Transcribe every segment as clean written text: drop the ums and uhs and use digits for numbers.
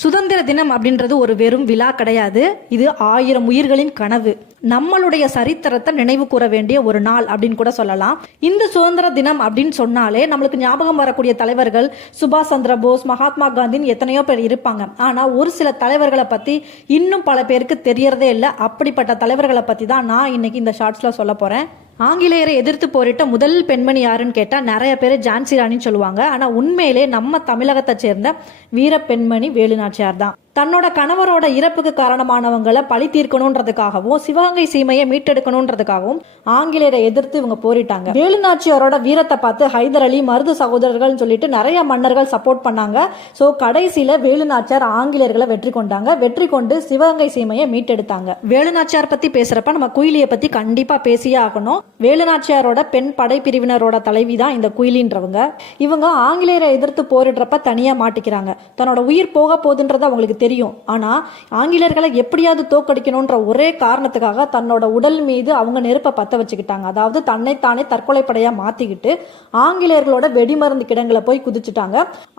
சுதந்திர தினம் அப்படின்றது ஒரு வெறும் விழா கிடையாது. இது 1000 உயிர்களின் கனவு. நம்மளுடைய சரித்திரத்தை நினைவு கூற வேண்டிய ஒரு நாள் அப்படின்னு கூட சொல்லலாம். இந்த சுதந்திர தினம் அப்படின்னு சொன்னாலே நம்மளுக்கு ஞாபகம் வரக்கூடிய தலைவர்கள் சுபாஷ் சந்திர போஸ், மகாத்மா காந்தின்னு எத்தனையோ பேர் இருப்பாங்க. ஆனா ஒரு சில தலைவர்களை பத்தி இன்னும் பல பேருக்கு தெரியறதே இல்லை. அப்படிப்பட்ட தலைவர்களை பத்தி தான் நான் இன்னைக்கு இந்த ஷார்ட்ஸ்ல சொல்ல போறேன். ஆங்கிலேயரை எதிர்த்து போரிட்ட முதல் பெண்மணி யாருன்னு கேட்டா நிறைய பேர் ஜான்சி ராணின்னு சொல்லுவாங்க. ஆனா உண்மையிலே நம்ம தமிழகத்தை சேர்ந்த வீர பெண்மணி வேலுநாச்சியார் தான். தன்னோட கணவரோட இறப்புக்கு காரணமானவங்களை பழி தீர்க்கணுன்றதுக்காகவும் சிவகங்கை சீமையை மீட்டெடுக்கணுன்றதுக்காகவும் ஆங்கிலேயரை எதிர்த்து இவங்க போரிட்டாங்க. வேலுநாச்சியாரோட வீரத்தை பார்த்து ஹைதர் அலி, மருது சகோதரர்கள் சொல்லிட்டு நிறைய மன்னர்கள் சப்போர்ட் பண்ணாங்க. ஸோ கடைசியில வேலுநாச்சியார் ஆங்கிலேயர்களை வெற்றி கொண்டாங்க. வெற்றி கொண்டு சிவகங்கை சீமையை மீட்டெடுத்தாங்க. வேலுநாச்சியார் பத்தி பேசுறப்ப நம்ம குயிலியை பத்தி கண்டிப்பா பேசியே ஆகணும். வேலுநாச்சியாரோட பெண் படை பிரிவினரோட தலைவி தான் இந்த குயிலின்றவங்க. இவங்க ஆங்கிலேயரை எதிர்த்து போரிடுறப்ப தனியா மாட்டிக்கிறாங்க. தன்னோட உயிர் போக போகுதுன்றது அவங்களுக்கு தெரியும். ஆனா ஆங்கிலேயர்களை எப்படியாவது தோக்கடிக்கணும்ன்ற ஒரே காரணத்துக்காக தன்னோட உடல் மீது அவங்க நெருப்பை பத்த வச்சுக்கிட்டாங்க. அதாவது தன்னைத்தானே தற்கொலை படையா மாத்திக்கிட்டு ஆங்கிலேயர்களோட வெடிமருந்து கிடங்குல போய் குதிச்சுட்டாங்க.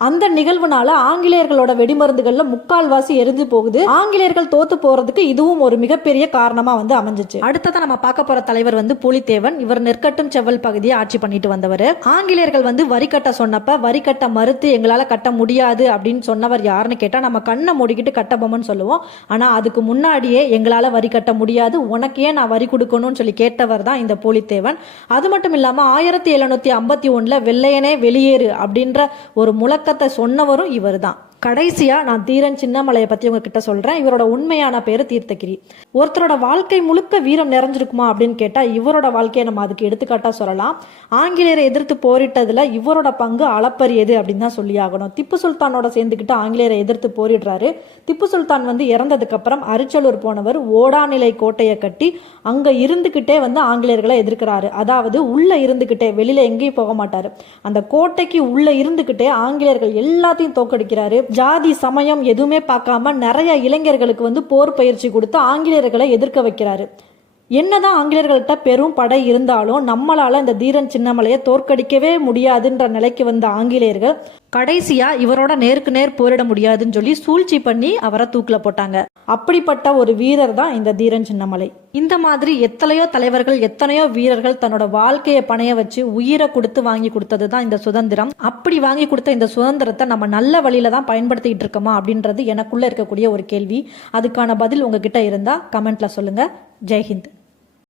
அந்த நிகழ்வுனால ஆங்கிலேயர்களோட வெடிமருந்துகள்ல முக்கால்வாசி எரிஞ்சு போகுது. ஆங்கிலேயர்கள் தோத்து போறதுக்கு இதுவும் ஒரு மிகப்பெரிய காரணமா அமைஞ்சிச்சு. அடுத்ததான் நம்ம பார்க்க போற தலைவர் பூலித்தேவன். இவர் நெற்கட்டும் செவ்வல் பகுதியை ஆட்சி பண்ணிட்டு வந்தவர். ஆங்கிலேயர்கள் வரி கட்ட சொன்னப்ப வரி கட்ட மறுத்து எங்களால கட்ட முடியாது அப்படின்னு சொன்னவர் யாருன்னு கேட்டா நம்ம கண்ணை மூடிக்கிட்டு கட்டபொம்மன்னு சொல்லுவோம். ஆனா அதுக்கு முன்னாடியே எங்களால வரி கட்ட முடியாது, உனக்கு ஏன் நான் வரி கொடுக்கணும்னு சொல்லி கேட்டவர் தான் இந்த பூலித்தேவன். அது மட்டும் இல்லாம 1751 வெள்ளையனே வெளியேறு அப்படின்ற ஒரு முழக்கத்தை சொன்னவரும் இவர் தான். கடைசியா நான் தீரன் சின்னமலையை பத்தி உங்ககிட்ட சொல்றேன். இவரோட உண்மையான பேரு தீர்த்தகிரி. ஒருத்தரோட வாழ்க்கை முழுக்க வீரம் நிறைஞ்சிருக்குமா அப்படின்னு கேட்டா இவரோட வாழ்க்கையை நம்ம அதுக்கு எடுத்துக்காட்டா சொல்லலாம். ஆங்கிலேயரை எதிர்த்து போரிட்டதுல இவரோட பங்கு அளப்பரியது அப்படின்னு தான் சொல்லி ஆகணும். திப்பு சுல்தானோட சேர்ந்துக்கிட்டு ஆங்கிலேயரை எதிர்த்து போரிடுறாரு. திப்பு சுல்தான் இறந்ததுக்கு அப்புறம் அரிச்சலூர் போனவர் ஓடாநிலை கோட்டையை கட்டி அங்க இருந்துகிட்டே ஆங்கிலேயர்களை எதிர்க்கிறாரு. அதாவது உள்ள இருந்துகிட்டே, வெளியில எங்கேயும் போக மாட்டாரு. அந்த கோட்டைக்கு உள்ள இருந்துகிட்டே ஆங்கிலேயர்கள் எல்லாத்தையும் தோக்கடிக்கிறாரு. ஜாதி சமயம் எதுவுமே பார்க்காம நிறைய இளைஞர்களுக்கு போர் பயிற்சி கொடுத்து ஆங்கிலேயர்களை எதிர்க்க வைக்கிறாரு. என்னதான் ஆங்கிலேயர்கள்ட்ட பெரும் படை இருந்தாலும் நம்மளால இந்த தீரன் சின்னமலையை தோற்கடிக்கவே முடியாதுன்ற நிலைக்கு வந்த ஆங்கிலேயர்கள் கடைசியா இவரோட நேருக்கு நேர் போரிட முடியாதுன்னு சொல்லி சூழ்ச்சி பண்ணி அவரை தூக்கில போட்டாங்க. அப்படிப்பட்ட ஒரு வீரர் தான் இந்த தீரன் சின்னமலை. இந்த மாதிரி எத்தனையோ தலைவர்கள், எத்தனையோ வீரர்கள் தன்னோட வாழ்க்கையை பணைய வச்சு உயிரை கொடுத்து வாங்கி கொடுத்தது தான் இந்த சுதந்திரம். அப்படி வாங்கி கொடுத்த இந்த சுதந்திரத்தை நம்ம நல்ல வழியில தான் பயன்படுத்திட்டு இருக்கோமா அப்படின்றது எனக்குள்ள இருக்கக்கூடிய ஒரு கேள்வி. அதுக்கான பதில் உங்ககிட்ட இருந்தா கமெண்ட்ல சொல்லுங்க. ஜெய்ஹிந்த்.